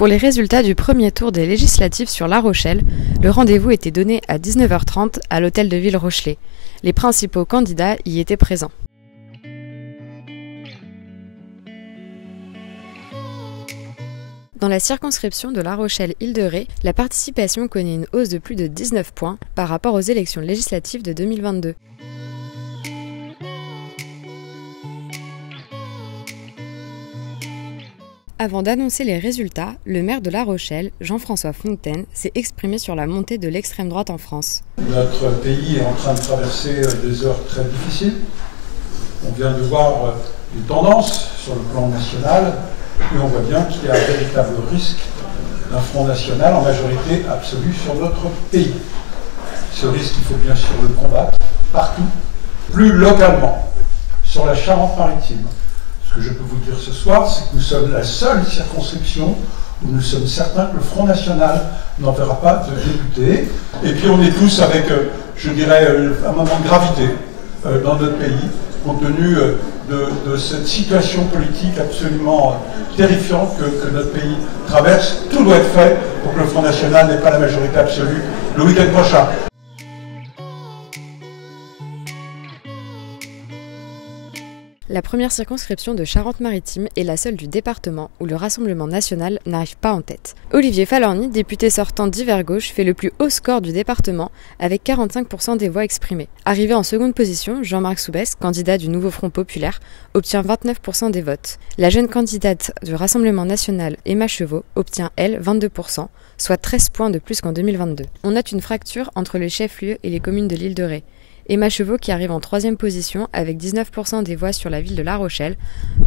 Pour les résultats du premier tour des législatives sur La Rochelle, le rendez-vous était donné à 19h30 à l'hôtel de ville Rochelet. Les principaux candidats y étaient présents. Dans la circonscription de La Rochelle-Île-de-Ré, la participation connaît une hausse de plus de 19 points par rapport aux élections législatives de 2022. Avant d'annoncer les résultats, le maire de La Rochelle, Jean-François Fontaine, s'est exprimé sur la montée de l'extrême droite en France. Notre pays est en train de traverser des heures très difficiles. On vient de voir une tendance sur le plan national et on voit bien qu'il y a un véritable risque d'un front national en majorité absolue sur notre pays. Ce risque, il faut bien sûr le combattre partout, plus localement, sur la Charente-Maritime. Ce que je peux vous dire ce soir, c'est que nous sommes la seule circonscription où nous sommes certains que le Front National n'enverra pas de députés. Et puis on est tous avec, je dirais, un moment de gravité dans notre pays, compte tenu de cette situation politique absolument terrifiante que notre pays traverse. Tout doit être fait pour que le Front National n'ait pas la majorité absolue le week-end prochain. La première circonscription de Charente-Maritime est la seule du département où le Rassemblement national n'arrive pas en tête. Olivier Falorni, député sortant d'Hiver Gauche, fait le plus haut score du département avec 45% des voix exprimées. Arrivé en seconde position, Jean-Marc Soubès, candidat du Nouveau Front Populaire, obtient 29% des votes. La jeune candidate du Rassemblement national, Emma Chevaux, obtient, elle, 22%, soit 13 points de plus qu'en 2022. On note une fracture entre les chefs-lieux et les communes de l'Île-de-Ré. Emma Chevaux, qui arrive en troisième position avec 19% des voix sur la ville de La Rochelle,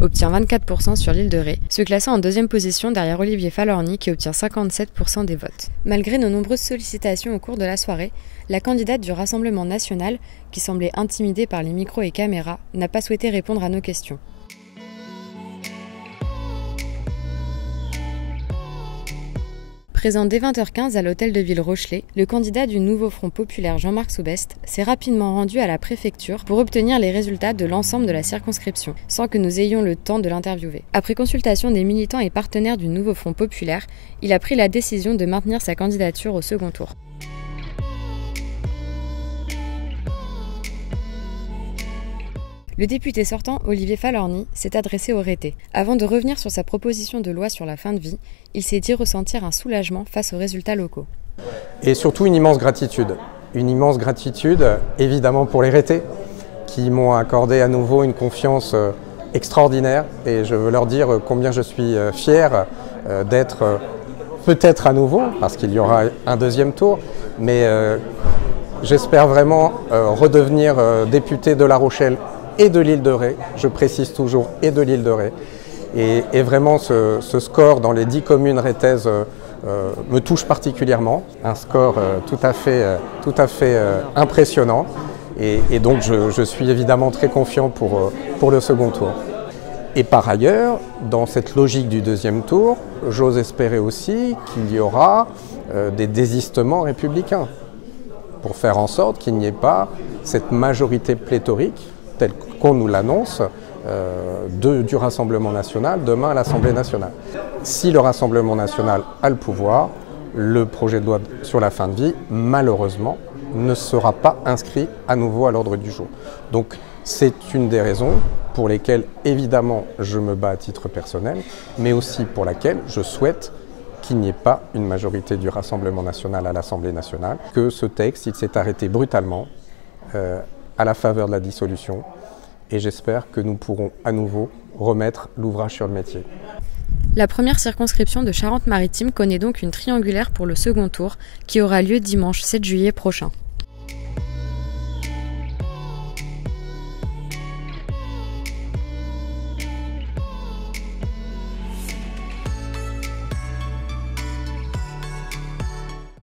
obtient 24% sur l'Île-de-Ré, se classant en deuxième position derrière Olivier Falorni qui obtient 57% des votes. Malgré nos nombreuses sollicitations au cours de la soirée, la candidate du Rassemblement national, qui semblait intimidée par les micros et caméras, n'a pas souhaité répondre à nos questions. Présent dès 20h15 à l'hôtel de ville Rochelet, le candidat du Nouveau Front Populaire Jean-Marc Soubest s'est rapidement rendu à la préfecture pour obtenir les résultats de l'ensemble de la circonscription, sans que nous ayons le temps de l'interviewer. Après consultation des militants et partenaires du Nouveau Front Populaire, il a pris la décision de maintenir sa candidature au second tour. Le député sortant, Olivier Falorni, s'est adressé au Rété. Avant de revenir sur sa proposition de loi sur la fin de vie, il s'est dit ressentir un soulagement face aux résultats locaux. Et surtout une immense gratitude. Une immense gratitude, évidemment, pour les Rétés, qui m'ont accordé à nouveau une confiance extraordinaire. Et je veux leur dire combien je suis fier d'être peut-être à nouveau, parce qu'il y aura un deuxième tour, mais j'espère vraiment redevenir député de La Rochelle et de l'Île-de-Ré, je précise toujours, et de l'Île-de-Ré. Et vraiment, ce score dans les 10 communes rétaises me touche particulièrement. Un score tout à fait impressionnant. Et donc, je suis évidemment très confiant pour le second tour. Et par ailleurs, dans cette logique du deuxième tour, j'ose espérer aussi qu'il y aura des désistements républicains pour faire en sorte qu'il n'y ait pas cette majorité pléthorique telle qu'on nous l'annonce du Rassemblement national demain à l'Assemblée nationale. Si le Rassemblement national a le pouvoir, le projet de loi sur la fin de vie, malheureusement, ne sera pas inscrit à nouveau à l'ordre du jour. Donc c'est une des raisons pour lesquelles, évidemment, je me bats à titre personnel, mais aussi pour laquelle je souhaite qu'il n'y ait pas une majorité du Rassemblement national à l'Assemblée nationale, que ce texte, il s'est arrêté brutalement à la faveur de la dissolution, et j'espère que nous pourrons à nouveau remettre l'ouvrage sur le métier. La première circonscription de Charente-Maritime connaît donc une triangulaire pour le second tour qui aura lieu dimanche 7 juillet prochain.